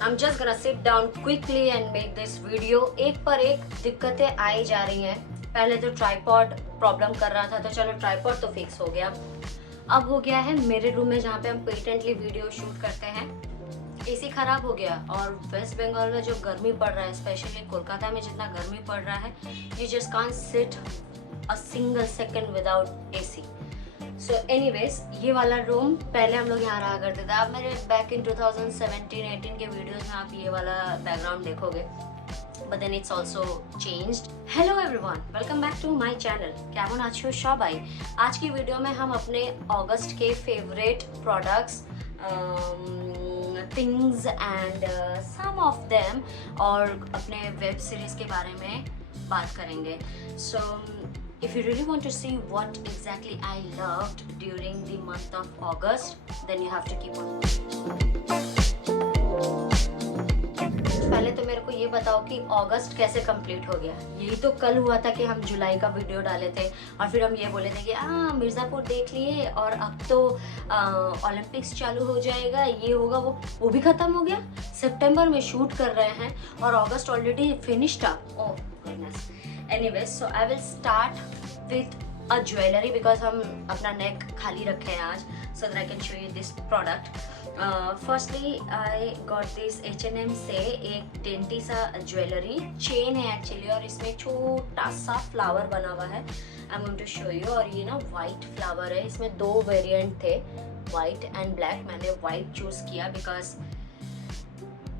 I'm just gonna sit down quickly and make this video. एक पर एक दिक्कतें आई जा रही हैं। पहले तो ट्राइपॉड प्रॉब्लम कर रहा था, तो चलो ट्राइपॉड तो फिक्स हो गया। अब हो गया है मेरे रूम में जहाँ पे हम पेटेंटली वीडियो शूट करते हैं, एसी खराब हो गया। और वेस्ट बंगाल में जो गर्मी पड़ रहा है, स्पेशली कोलकाता में जितना गर्मी पड़ रहा है, you just can't sit a single second without AC. So anyways, ये वाला रूम पहले हम लोग यहाँ रहा करते थे। आप मेरे बैक इन 2017-18 के वीडियोस में आप ये वाला बैकग्राउंड देखोगे, but then it's also changed. Hello everyone, welcome back to my channel. কেমন আছো সবাই? आज की वीडियो में हम अपने अगस्त के favourite products, things and some of them और अपने वेब सीरीज के बारे में बात करेंगे। So if you really want to see what exactly I loved during the month of August, then you have to keep on. पहले तो मेरे को ये बताओ कि अगस्त कैसे कंप्लीट हो गया। यही तो कल हुआ था कि हम जुलाई का वीडियो डाले थे और फिर हम ये बोले थे कि मिर्ज़ापुर देख लिए और अब तो ओलंपिक्स चालू हो जाएगा, ये होगा, वो भी ख़त्म हो गया। सितंबर में शूट कर रहे हैं और August already finished up. Oh goodness. Anyways, so I will start with a jewellery because हम अपना नेक खाली रखे हैं आज, so that I can show you this product. Firstly I got this H&M से एक डेंटी सा ज्वेलरी चेन है एक्चुअली, और इसमें छोटा सा फ्लावर बना हुआ है। I am going to show you. और ये ना वाइट फ्लावर है, इसमें दो वेरिएंट थे, वाइट एंड ब्लैक। मैंने वाइट चूज़ किया बिकॉज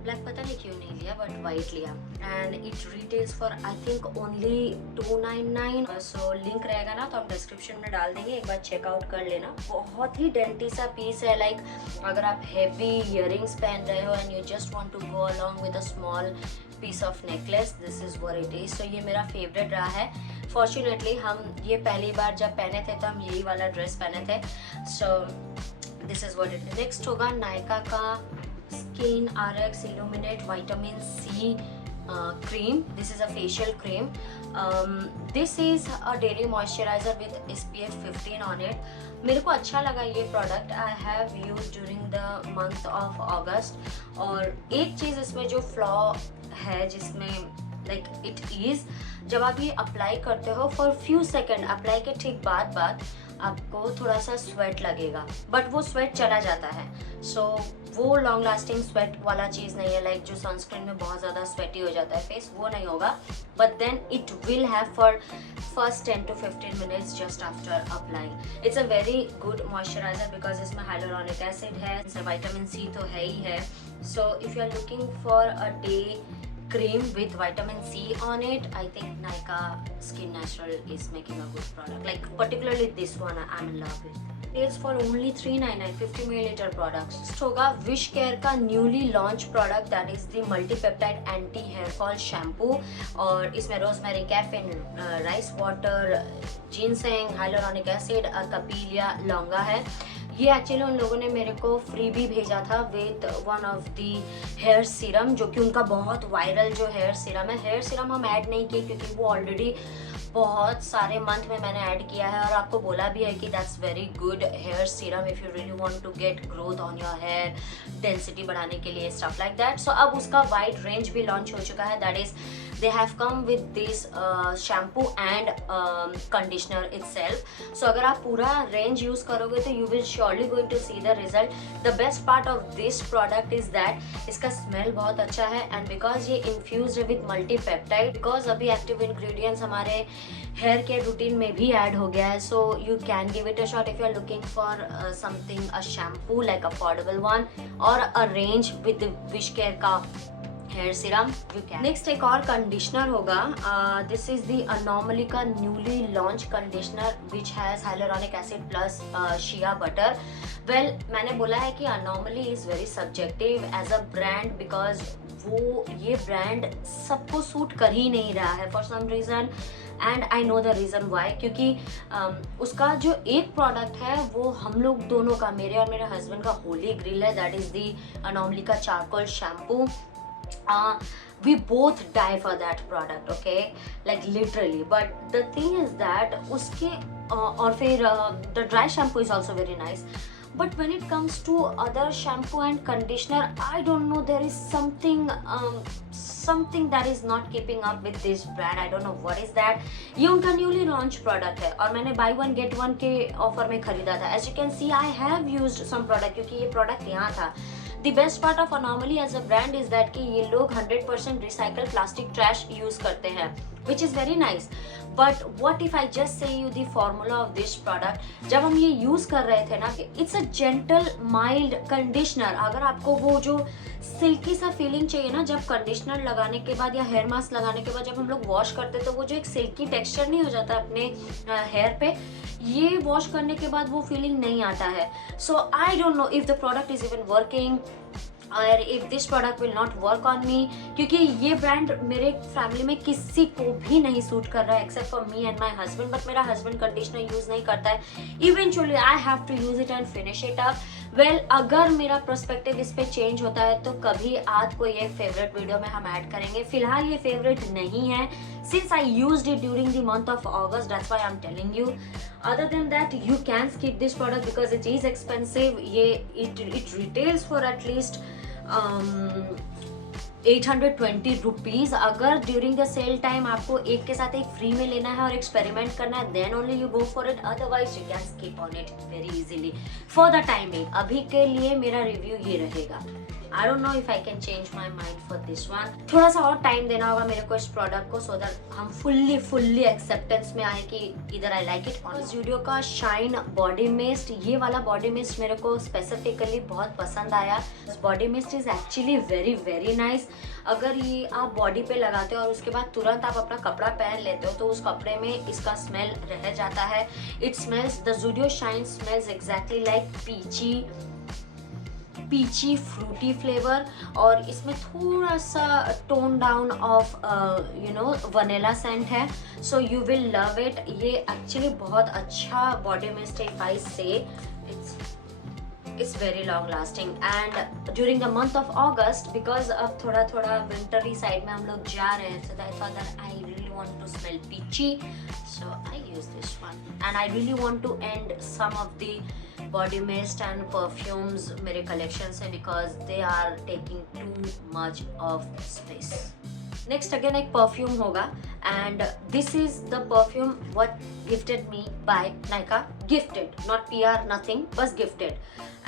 ब्लैक पता नहीं क्यों नहीं लिया, बट वाइट लिया। And it retails for I think only 299। So link रहेगा ना तो हम डिस्क्रिप्शन में डाल देंगे, एक बार चेकआउट कर लेना। बहुत ही डेंटी सा पीस है। लाइक अगर आप हैवी इयरिंग्स पहन रहे हो and you just want to go along with a small piece of necklace, this is what it is. So ये मेरा फेवरेट रहा है। फॉर्चुनेटली हम ये पहली बार जब पहने थे तो हम यही वाला ड्रेस पहने थे। सो this is what it is. Next होगा नायका का Skin RX Illuminate Vitamin C cream. This is a facial cream. This is a daily moisturizer with SPF 15 on it. मेरे को अच्छा लगा ये product. I have use during the month of अगस्त। और एक चीज़ इसमें जो फ्लॉ है, जिसमें लाइक इट इज़, जब आप ये अप्लाई करते हो फॉर फ्यू सेकेंड, अप्लाई के ठीक बाद आपको थोड़ा सा स्वेट लगेगा, बट वो स्वेट चला जाता है। सो वो लॉन्ग लास्टिंग स्वेट वाला चीज़ नहीं है, लाइक जो सनस्क्रीन में बहुत ज़्यादा स्वेटी हो जाता है फेस, वो नहीं होगा। But then it will have for first 10 to 15 minutes just after applying. It's a very good moisturiser because इसमें हाइलोरॉनिक एसिड है, विटामिन सी तो है ही है। So if you are looking for a day cream with vitamin C on it, I think Nykaa Skin Natural is making a good product. Like particularly this one, I'm in love with. It's for only 399 50 ml products. Next होगा wish care का newly launch product, that is the multipeptide anti hair fall shampoo. और इसमें rosemary, caffeine, rice water, ginseng, hyaluronic acid, capilia longa है। ये actually उन लोगों ने मेरे को फ्री भी भेजा था with one of the hair serum, जो कि उनका बहुत वायरल जो हेयर सीरम है। हेयर सीरम हम ऐड नहीं किए क्योंकि वो ऑलरेडी बहुत सारे मंथ में मैंने ऐड किया है और आपको बोला भी है कि that's very good hair serum if you really want to get growth on your hair, density बढ़ाने के लिए, स्टफ लाइक दैट। सो अब उसका वाइड रेंज भी लॉन्च हो चुका है, that is they have come with this shampoo and conditioner itself. So अगर आप पूरा रेंज यूज़ करोगे तो you will surely going to see the result. The best part of this product is that इसका smell बहुत अच्छा है, and because ये infused with multi-peptide, because अभी active ingredients हमारे हेयर केयर रूटीन में भी ऐड हो गया है, so you can give it a shot if you are looking for something, a shampoo like affordable one or a range with the Wish Care का hair serum you can. Next एक और conditioner होगा, this is the Anomaly का newly launch conditioner which has hyaluronic acid plus shea butter. Well, मैंने बोला है कि Anomaly is very subjective as a brand because वो ये ब्रांड सबको सूट कर ही नहीं रहा है for some reason, and I know the reason why. क्योंकि उसका जो एक प्रोडक्ट है वो हम लोग दोनों का, मेरे और मेरे हस्बैंड का होली ग्रिल है, दैट इज़ दी अनोमली का charcoal shampoo. we both die for that product, okay, like literally, but the thing is that uske और फिर the dry shampoo is also very nice, But when it comes to other shampoo and conditioner, I don't know, there is something that is not keeping up with this brand. I don't know what is that. ये उनका newly launch product है और मैंने buy one get one के offer में खरीदा था. As you can see I have used some product क्योंकि ये प्रोडक्ट यहाँ था. The best part of Anomaly as a brand is that कि ये लोग 100% recycled plastic trash use करते हैं, which is very nice. But what if I just say you the formula of this product? जब हम ये use कर रहे थे ना कि it's a gentle mild conditioner. अगर आपको वो जो सिल्की सा फीलिंग चाहिए ना जब कंडीशनर लगाने के बाद या हेयर मास्क लगाने के बाद जब हम लोग वॉश करते तो वो जो एक सिल्की टेक्सचर नहीं हो जाता अपने हेयर पे, ये वॉश करने के बाद वो फीलिंग नहीं आता है. So I don't know if the product is even working और if this product will not work on me, क्योंकि ये ब्रांड मेरे फैमिली में किसी को भी नहीं सूट कर रहा है except for me and my husband. But मेरा हस्बैंड कंडीशनर यूज़ नहीं करता है. Eventually I have to use it and finish it up. Well, अगर मेरा पर्सपेक्टिव इस पे चेंज होता है तो कभी आज कोई एक फेवरेट वीडियो में हम ऐड करेंगे. फिलहाल ये फेवरेट नहीं है since I used it during the month of August, that's why I'm telling you. Other than that, you can skip this product because it is expensive. It retails for at least 820 rupees. अगर during the cell time आपको एक के साथ एक free में लेना है और एक्सपेरिमेंट करना है then only you go for it, otherwise you can skip on it very easily for the timing. अभी के लिए मेरा रिव्यू ये रहेगा. I don't know if I can change my mind for this one. थोड़ा सा और टाइम देना होगा मेरे को इस प्रोडक्ट को, सो दैट हम फुल्ली एक्सेप्टेंस में आए कि इधर I like it. On studio का शाइन बॉडी मिस्ट, ये वाला बॉडी मिस्ट मेरे को स्पेसिफिकली बहुत पसंद आया. Body mist is actually very nice. अगर ये आप बॉडी पे लगाते हो और उसके बाद तुरंत आप अपना कपड़ा पहन लेते हो तो उस कपड़े में इसका स्मेल रह जाता है. It smells, the Zudio shine smells exactly like peachy fruity flavour और इसमें थोड़ा सा tone down of vanilla scent है. So you will love it. ये एक्चुअली बहुत अच्छा बॉडी मिस्ट है. If I say it's very long lasting and during the month of August because अब थोड़ा विंटरी साइड में हम लोग जा रहे हैं, so I thought that I really want to smell peachy, so I use this one and I really want to end some of the body mist and perfumes मेरे collection से because they are taking too much of space. Next again एक perfume होगा and this is the perfume what gifted me by Nykaa. Gifted, not PR, nothing, बस gifted.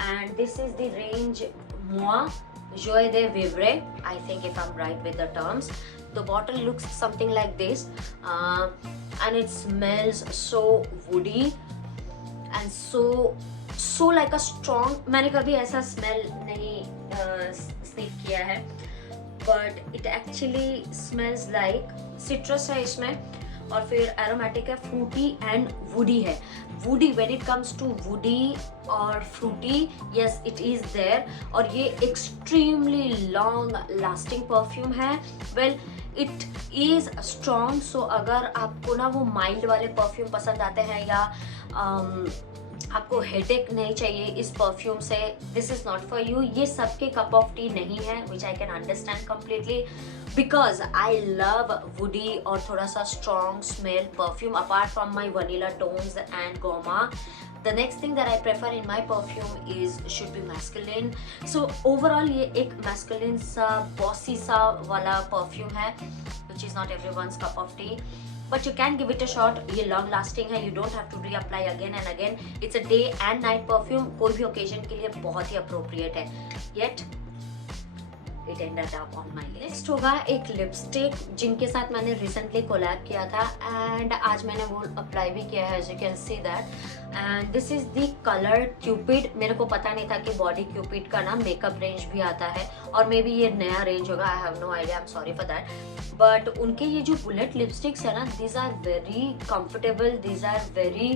And this is the range Moi Joie de Vivre, I think if I'm right with the terms. The bottle looks something like this and it smells so woody and so like a strong. मैंने कभी ऐसा smell नहीं sniff किया है but it actually smells like citrus है इसमें और फिर एरोमेटिक है, फ्रूटी एंड वुडी है. Woody, when it comes to woody और fruity, yes it is there. और ये एक्सट्रीमली लॉन्ग लास्टिंग परफ्यूम है. Well, it is strong. So अगर आपको ना वो माइल्ड वाले परफ्यूम पसंद आते हैं या आपको हेडेक नहीं चाहिए इस परफ्यूम से, this is not for you. ये सबके कप ऑफ टी नहीं है which I can understand completely because I love woody और थोड़ा सा strong smell perfume apart from my vanilla tones and gourmand. The next thing that I prefer in my perfume should be masculine. So overall ये एक masculine सा bossy सा वाला perfume है which is not everyone's cup of tea. But you can give it a shot. ये long lasting है. You don't have to reapply again and again. It's a day and night perfume. कोई भी occasion के लिए बहुत ही appropriate है. Yet it ended up on my list. Next होगा एक लिपस्टिक जिनके साथ मैंने रिसेंटली कोलैब किया था एंड आज मैंने वो अप्लाई भी किया है, as you can see that. And this is the colour Cupid. मेरे को पता नहीं था कि बॉडी क्यूपिड का ना मेकअप रेंज भी आता है और मे बी ये नया रेंज होगा. I have no idea, I am sorry for that. But उनके ये जो बुलेट लिपस्टिक्स है ना, these are very comfortable, these are very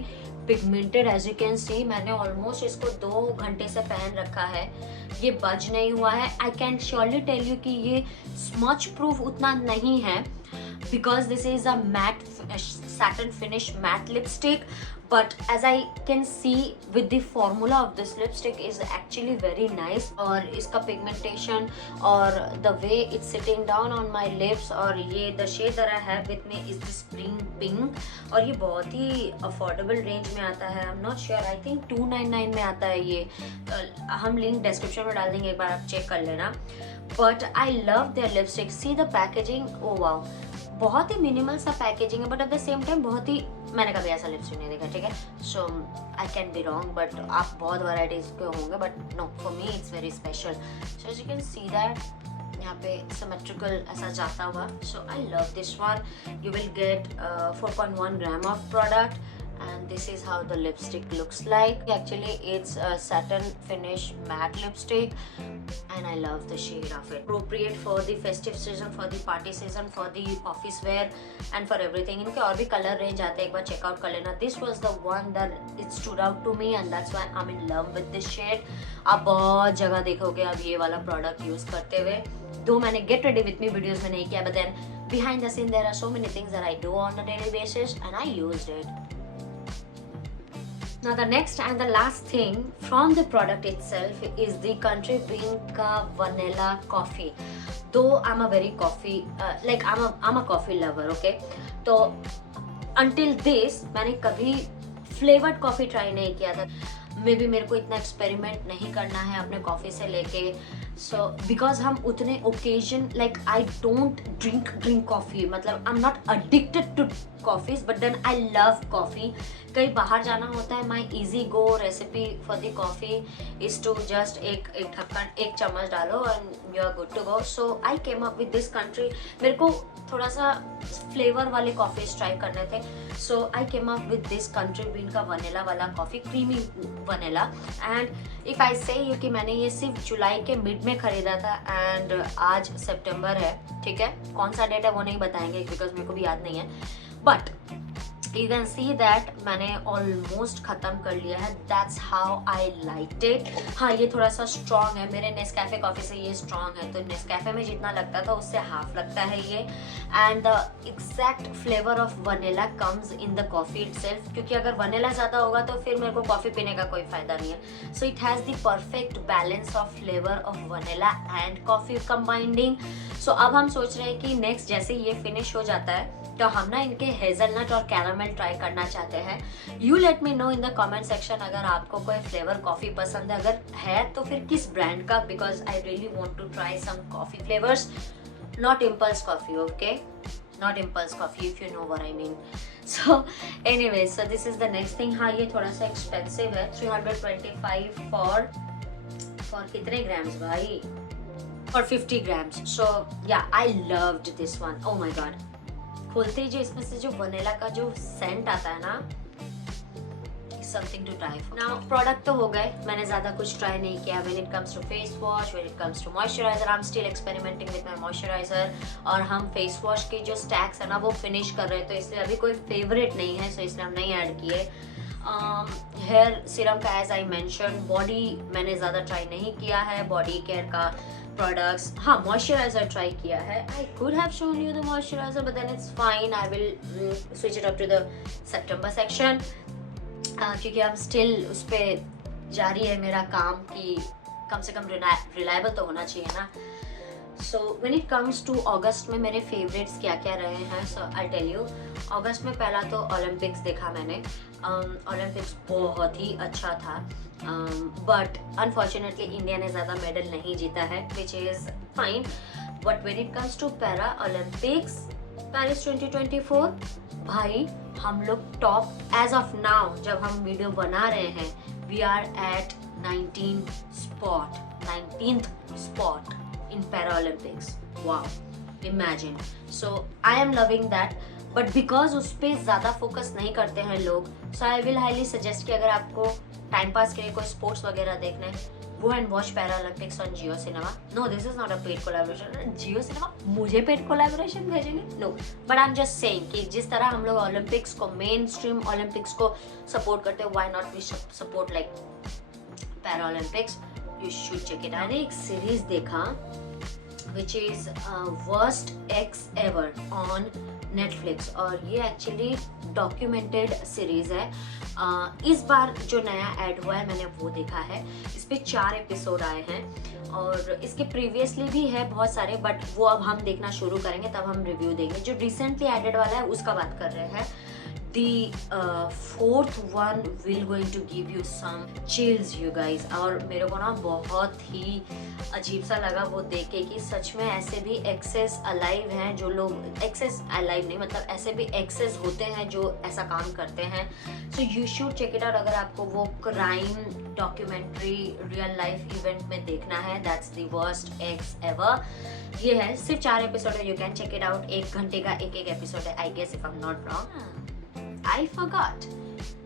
pigmented. As you can see मैंने ऑलमोस्ट इसको 2 घंटे से पहन रखा है, ये बज नहीं हुआ है. I can surely tell you कि ये स्मच प्रूफ उतना नहीं है because this is a matte satin finish matte lipstick, but as I can see with the formula of this lipstick is actually very nice, और इसका pigmentation और the way it's sitting down on my lips, और ये the shade that I have with me is the spring pink, और ये बहुत ही affordable range में आता है. I'm not sure, I think 299 में आता है ये. हम link description में डाल देंगे, एक बार आप check कर लेना. But I love their lipstick. See the packaging, oh wow, बहुत ही मिनिमल सा पैकेजिंग है, but at the same time बहुत ही, मैंने कभी ऐसा लिपस्टिक नहीं देखा, ठीक है. So I can be wrong, but आप बहुत वैराइटीज के होंगे, but no, for me it's very special. So as you can see that यहाँ पे सिमेट्रिकल ऐसा जाता हुआ. So I love this one. You will get 4.1 gram of product, and this is how the lipstick looks like. Actually it's a satin finish matte lipstick and I love the shade of it. Appropriate for the festive season, for the party season, for the office wear and for everything. इनके और भी color range आते हैं, एक बार check out कर लेना. This was the one that it stood out to me and that's why I'm in love with this shade. आप बहुत जगह देखोगे अब ये वाला product use करते हुए. दो मैंने get ready with me videos में नहीं किया, but then behind the scene there are so many things that I do on a daily basis and I used it. Now the next and the last thing from the product itself is the Country Bean ka vanilla coffee. Though I'm a very coffee I'm a coffee lover, okay? तो until this मैंने कभी flavored coffee try नहीं किया था. May be मेरे को इतना experiment नहीं करना है अपने कॉफ़ी से लेके. सो बिकॉज हम उतने occasion, like I don't drink coffee, मतलब I am not addicted to coffees, but then I love coffee. कहीं बाहर जाना होता है, my easy go recipe for the coffee is to just एक ढक्कन, एक चम्मच डालो and you are good to go. So I came up with this country. मेरे को थोड़ा सा फ्लेवर वाले कॉफ़ीज ट्राई करने थे. So I came up with this country bean का वनीला वाला coffee, creamy vanilla. And if I say ये कि मैंने ये सिर्फ जुलाई के मिड में ख़रीदा था एंड आज सितंबर है, ठीक है. कौन सा डेट है वो नहीं बताएंगे बिकॉज मेरे को भी याद नहीं है, but you can see that मैंने ऑलमोस्ट ख़त्म कर लिया है. That's how I like it. हाँ, ये थोड़ा सा स्ट्रॉन्ग है. मेरे नेस्कैफ़े कॉफ़ी से ये स्ट्रॉन्ग है, तो नेस्कैफ़े में जितना लगता था उससे हाफ लगता है ये. And the exact flavour of vanilla comes in the coffee itself, क्योंकि अगर वनीला ज़्यादा होगा तो फिर मेरे को कॉफ़ी पीने का कोई फ़ायदा नहीं है. So it has the perfect balance of flavour of vanilla and coffee combining. So अब हम सोच रहे हैं कि नेक्स्ट जैसे ये फिनिश हो जाता है तो हम ना इनके हेज़लनट और कैरामल ट्राई करना चाहते हैं. You let me know in the comment section अगर आपको कोई फ्लेवर कॉफ़ी पसंद है, अगर है तो फिर किस ब्रांड का, because I really want to try some coffee flavours. Not impulse coffee, okay, not impulse coffee, if you know what I mean. So anyway, so this is the next thing. हाँ, ये थोड़ा सा expensive है, 325 for कितने grams भाई, for 50 grams. So yeah, I loved this one. Oh my god, खोलते ही जो इसमें से जो वनीला का जो सेंट आता है ना, something to try. Now product तो हो गए, मैंने ज़्यादा कुछ ट्राई नहीं किया. When it comes to face wash, when it comes to moisturiser, I am still experimenting with my moisturiser. और हम फेस वॉश के जो स्टैक्स है ना वो फिनिश कर रहे हैं, तो इसलिए अभी कोई फेवरेट नहीं है, सो इसलिए हम नहीं ऐड किए. हेयर सीरम का एज आई मेंशन. बॉडी मैंने ज़्यादा ट्राई नहीं किया है, बॉडी केयर का प्रोडक्ट्स. हाँ, मॉइस्चराइजर ट्राई किया है. I could have shown you the moisturiser, but then it's fine. I will switch it up to the September section, क्योंकि अब स्टिल उस पर जारी है मेरा काम कि कम से कम रिलायबल तो होना चाहिए ना. So when it comes to अगस्त में मेरे फेवरेट्स क्या क्या रहे हैं, सो आई टेल यू. अगस्त में पहला तो ओलंपिक्स देखा मैंने. ओलंपिक्स बहुत ही अच्छा था, बट अनफॉर्चुनेटली इंडिया ने ज़्यादा मेडल नहीं जीता है, which is fine. But when it comes to para Olympics Paris 2024, भाई हम लोग टॉप एज ऑफ नाउ. जब हम वीडियो बना रहे हैं, we are at 19th spot in Paralympics. Wow, imagine. So I am loving that. But because उस पर ज़्यादा फोकस नहीं करते हैं लोग, सो आई विल हाईली सजेस्ट कि अगर आपको टाइम पास के लिए कोई स्पोर्ट्स वगैरह देखना है, go and watch Paralympics on Jio cinema. No, this is not a paid collaboration. Jio cinema मुझे पेड कोलैबोरेशन भेजेंगे? No, but I am just saying कि जिस तरह हम लोग ओलंपिक्स को, मेन स्ट्रीम ओलंपिक्स को सपोर्ट करते हैं, why not we support like Paralympics. You should check it. मैंने एक सीरीज देखा, which is worst ex ever on Netflix. और ये एक्चुअली डॉक्यूमेंटेड सीरीज़ है। इस बार जो नया ऐड हुआ है मैंने वो देखा है। इस पे 4 एपिसोड आए हैं और इसके प्रीवियसली भी है बहुत सारे, बट वो अब हम देखना शुरू करेंगे तब हम रिव्यू देंगे। जो रिसेंटली एडेड वाला है उसका बात कर रहे हैं। The fourth one will going to give you some chills you guys। और मेरे को ना बहुत ही अजीब सा लगा वो देख के कि सच में ऐसे भी एक्सेस अलाइव हैं जो लोग, एक्सेस अलाइव नहीं मतलब ऐसे भी एक्सेस होते हैं जो ऐसा काम करते हैं। So you should check it out अगर आपको वो crime documentary real life event में देखना है। That's the worst ex ever. ये है, सिर्फ 4 एपिसोड है, you can check it out. 1 घंटे का एक एपिसोड है I guess, if I am not wrong. I forgot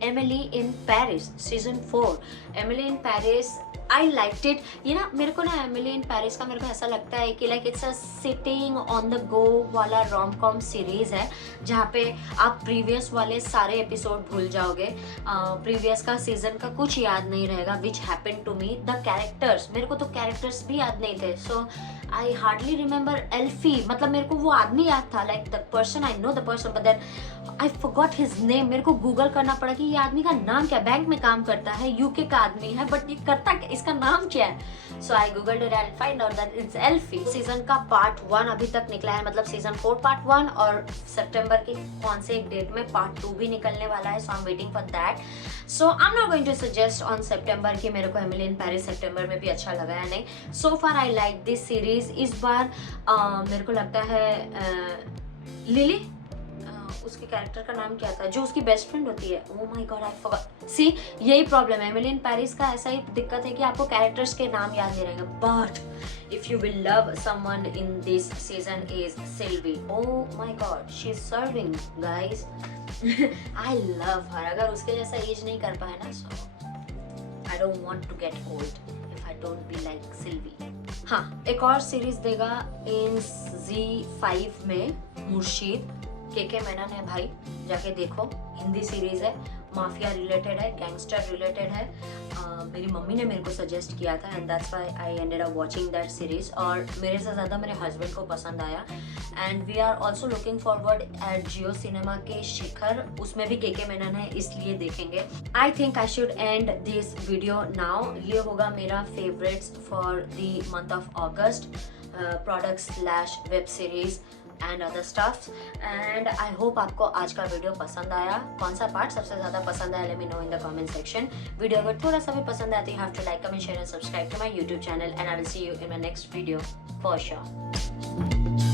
Emily in Paris season 4। Emily in Paris I liked it। ये ना मेरे को ना Emily in Paris का मेरे को ऐसा लगता है कि like it's a sitting on the go वाला रोम कॉम सीरीज है जहाँ पे आप प्रीवियस वाले सारे एपिसोड भूल जाओगे। प्रीवियस का सीजन का कुछ याद नहीं रहेगा which happen to me. The characters, मेरे को तो कैरेक्टर्स भी याद नहीं थे। सो आई हार्डली रिमेंबर एल्फी, मतलब मेरे को वो आदमी याद था, like the person I know the person but then I forgot his name. मेरे को गूगल करना पड़ा कि ये आदमी का नाम क्या, बैंक में काम करता है, यूके का आदमी है, बट ये करता क्या, इसका नाम क्या है। So I googled it and find out that it's Alfie. Season का पार्ट 1 अभी तक निकला है, मतलब सीजन 4 पार्ट 1 और सितंबर की कौन से एक डेट में पार्ट 2 भी निकलने वाला है। So I am waiting for that. So I am not going to suggest on सितंबर कि मेरे को एमिली इन पेरिस सितंबर में भी अच्छा लगा या नहीं। सो फार आई लाइक दिस सीरीज। इस बार मेरे को लगता है लिली, उसके कैरेक्टर का नाम क्या था जो उसकी बेस्ट फ्रेंड होती है, oh my god I forgot. See यही प्रॉब्लम है एमिली इन पेरिस का, ऐसा ही दिक्कत है कि आपको कैरेक्टर्स के नाम याद नहीं रहेंगे। But if you will love someone in this season is Sylvie. Oh my god she is serving guys. I love her. अगर उसके जैसा एज नहीं कर पाए ना, so I don't want to get old if I don't be like Sylvie. हाँ, एक और सीरीज देगा इन Z5 में, मुर्शीद। के मेनन है भाई, जाके देखो। हिंदी सीरीज है, माफिया रिलेटेड है, गैंगस्टर रिलेटेड है। मेरी मम्मी ने मेरे को सजेस्ट किया था and that's why I ended up watching that series. और मेरे से ज़्यादा मेरे हस्बैंड को पसंद आया and we are also looking forward at Jio cinema के शिखर, उसमें भी के मेनन है, इसलिए देखेंगे। I think I should end this video now. ये होगा मेरा favourites for the month of August, products / web series and other stuffs. And I hope आपको आज का वीडियो पसंद आया। कौन सा पार्ट सबसे ज़्यादा पसंद आया, let me know in the comment section. Video अगर थोड़ा सा भी पसंद आती है, you have to like, comment, share and subscribe to my YouTube channel and I will see you in my next video for sure.